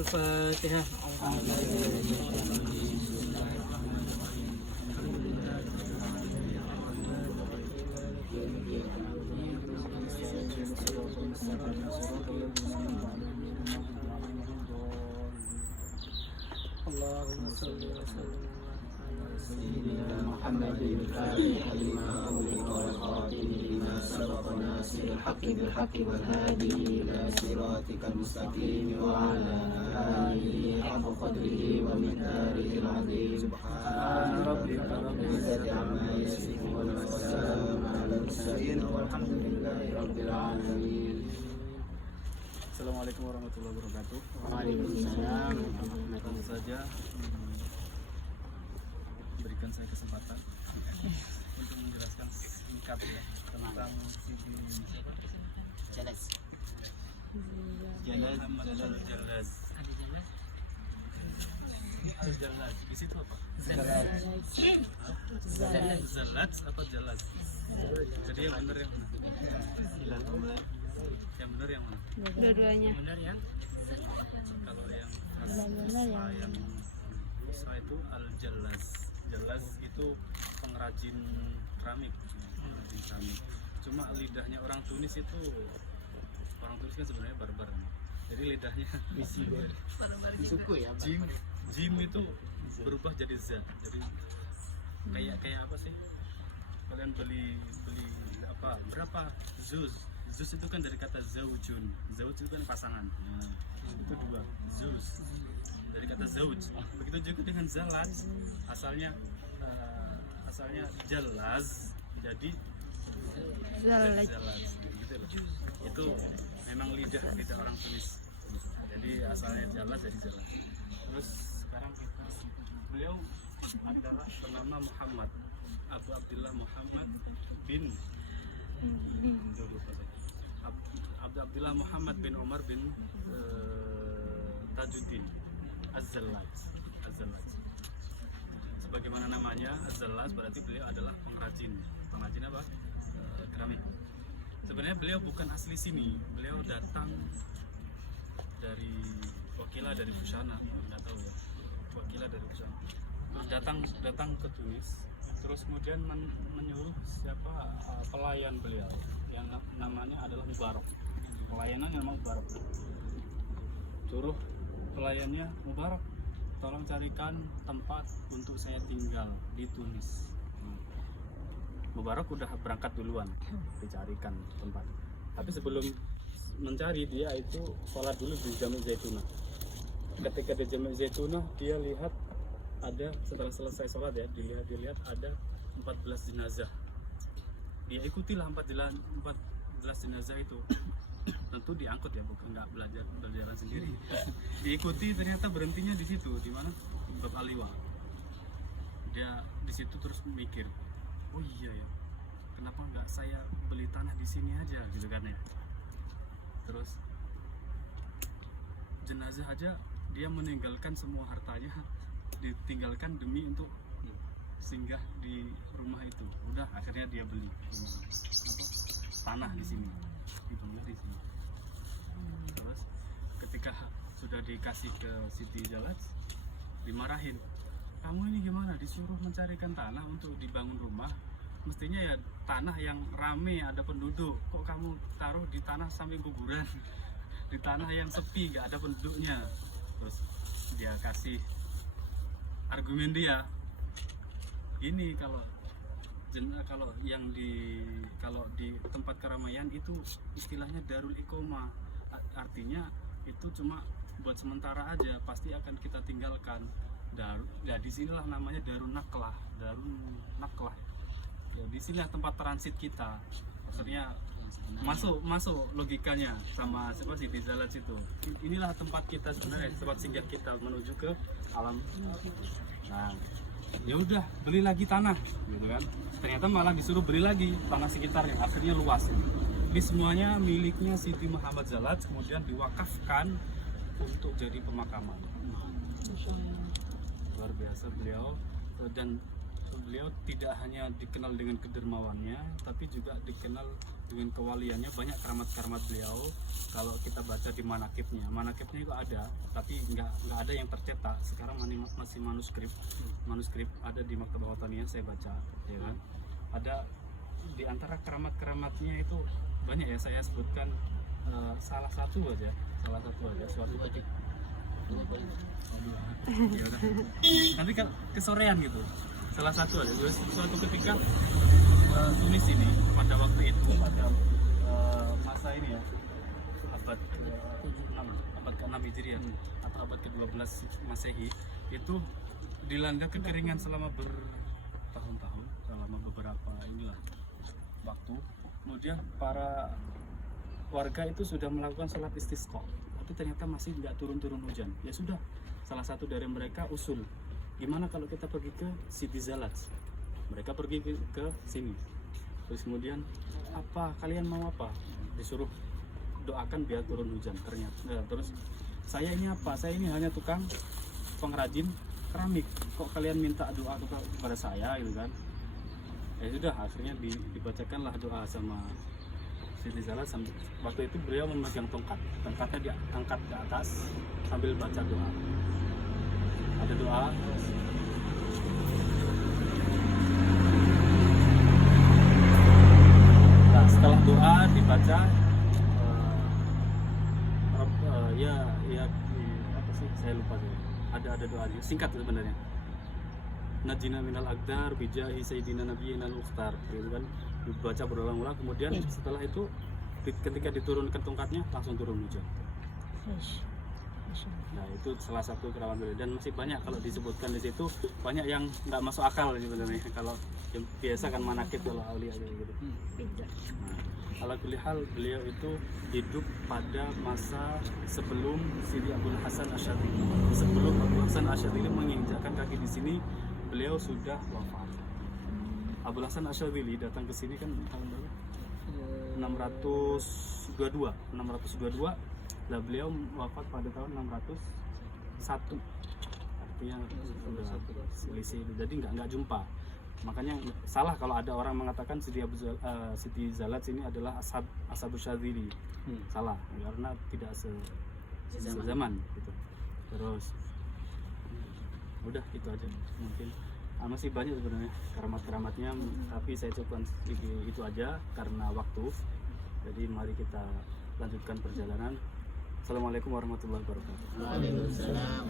Al-Fatihah. Allahumma salli wa sallim سيدنا محمد الفاتح لما أغلق والخاتم لما سبق ناصر الحق بالحق والهادي إلى صراطك المستقيم وعلى آله حق قدره ومقداره العظيم سبحان ربك رب العزة عما يصفون وسلام على المرسلين والحمد لله رب العالمين. Assalamualaikum warahmatullahi wabarakatuh. Waalaikumsalam. Tentu saja berikan saya kesempatan untuk menjelaskan singkat ya tentang CD siapa? Jelas. Muhammad Al-Jalaz. Al-Jalaz. Di situ apa? Zalaz atau Jalaz? Jadi yang benar yang mana? Yang benar yang mana? Dua-duanya. Benar yang kalau yang yang Musa itu Al-Jalaz. Jalaz itu pengrajin keramik. Cuma lidahnya orang Tunis itu, orang Tunis kan sebenarnya barbar. Jadi lidahnya Suku ya. jim itu berubah jadi za. Jadi kayak apa sih? Kalian beli apa? Berapa zuz? Zuz itu kan dari kata zaujun. Zauj itu kan pasangan. Itu dua. Zuz dari kata zauj. Begitu juga dengan zalaz. Asalnya jalaz jadi zalaz. Gitu loh. Itu memang lidah orang Tunis. Jadi asalnya jalaz jadi zalaz. Terus sekarang beliau adalah bernama Muhammad Abu Abdullah Muhammad bin Abdullah Muhammad bin Umar bin Tajuddin Az-Zallaj. Sebagaimana namanya Az-Zallaj berarti beliau adalah pengrajin apa? Keramik. Sebenarnya beliau bukan asli sini, beliau datang dari wakilah dari Busana, nggak tahu ya, wakilah dari Busana. Terus datang ke Tunis, terus kemudian menyuruh siapa pelayan beliau yang namanya adalah Mubarak. Pelayanan memang Mubarak. Suruh pelayannya Mubarak, tolong carikan tempat untuk saya tinggal di Tunis. Mubarak udah berangkat duluan, dicarikan tempat. Tapi sebelum mencari dia itu sholat dulu di Jami' Zaitunah. Ketika di Jami' Zaitunah dia lihat ada, setelah selesai sholat ya, dilihat ada 14 jenazah. Dia ikutilah 14 jenazah itu. Tentu diangkut ya, bukan nggak berjalan sendiri. Diikuti, ternyata berhentinya di situ, di mana? Bab Aliwa. Dia di situ terus mikir, oh iya ya, kenapa nggak saya beli tanah di sini aja gitu kan ya. Terus jenazah aja dia meninggalkan semua hartanya, ditinggalkan demi untuk singgah di rumah itu. Udah akhirnya dia beli tanah di sini, hidupnya di sini. Terus ketika sudah dikasih ke Siti Jalaj, dimarahin, kamu ini gimana, disuruh mencarikan tanah untuk dibangun rumah, mestinya ya tanah yang rame ada penduduk, kok kamu taruh di tanah samping kuburan, di tanah yang sepi gak ada penduduknya. Terus dia kasih argumen dia, ini kalau di tempat keramaian itu istilahnya darul iqomah, artinya itu cuma buat sementara aja, pasti akan kita tinggalkan. Ya disinilah namanya darun naklah. Ya disinilah tempat transit kita. Maksudnya masuk logikanya sama siapa sih di Jalaj itu. Inilah tempat kita sebenarnya, tempat singgah kita menuju ke alam. Nah, ya udah beli lagi tanah, gitu kan? Ternyata malah disuruh beli lagi tanah sekitarnya, akhirnya luas. Ini semuanya miliknya Siti Muhammad Jalaj, kemudian diwakafkan untuk jadi pemakaman. Luar biasa beliau. Dan beliau tidak hanya dikenal dengan kedermawannya, tapi juga dikenal dengan kewaliannya. Banyak keramat-keramat beliau. Kalau kita baca di manakibnya itu ada, tapi nggak ada yang tercetak. Sekarang masih manuskrip ada di Maktabah Wataniyah, saya baca, ya kan. Ada di antara keramat-keramatnya itu banyak ya, saya sebutkan salah satu aja suatu ya, nanti kan kesorean gitu. Salah satu aja, suatu ketika Tunis ini pada waktu itu, pada masa ini ya, abad ke-6 Hijriah atau abad ke-12 Masehi, itu dilanda kekeringan selama bertahun-tahun, selama beberapa inilah waktu. Kemudian para warga itu sudah melakukan sholat istisqa, tapi ternyata masih tidak turun-turun hujan. Ya sudah, salah satu dari mereka usul, gimana kalau kita pergi ke Sidi Zalat. Mereka pergi ke sini. Terus kemudian, apa kalian mau apa? Disuruh doakan biar turun hujan. Ternyata terus, saya ini apa? Saya ini hanya tukang pengrajin keramik. Kok kalian minta doa kepada saya gitu kan? Ya sudah, akhirnya dibacakanlah doa sama Sidi Zalat. Waktu itu beliau memegang tongkatnya diangkat ke atas sambil baca doa. Ada doa. Nah, setelah doa dibaca, apa sih? Saya lupa sih. Ada doanya, singkat sebenarnya. Najina minal aqdar bijahi sayyidina nabiyina al-mukhtar, gitu kan, dibaca berulang-ulang. Kemudian setelah itu ketika diturunkan tongkatnya langsung turun hujan. Nah, itu salah satu keramat beliau, dan masih banyak kalau disebutkan di situ, banyak yang nggak masuk akal sebenarnya. Kalau yang biasa kan manakib kalau aulia gitu. Nah, alhamdulillah beliau itu hidup pada masa sebelum Sidi Abdul Hasan Asyadzili. Sebelum Abdul Hasan Asyadzili menginjakkan kaki di sini, beliau sudah wafat. Abdul Hasan Asyadzili datang ke sini kan tahun berapa? 622. Nah, beliau wafat pada tahun 601. Artinya sudah selisih, jadi nggak jumpa. Makanya salah kalau ada orang mengatakan Sidi Zalat ini adalah Ashabus Syadzili. Salah, karena tidak sezaman gitu. Terus udah itu aja mungkin. Masih banyak sebenarnya keramat-keramatnya, tapi saya cukupkan itu aja karena waktu. Jadi mari kita lanjutkan perjalanan. Assalamualaikum warahmatullahi wabarakatuh. Waalaikumsalam.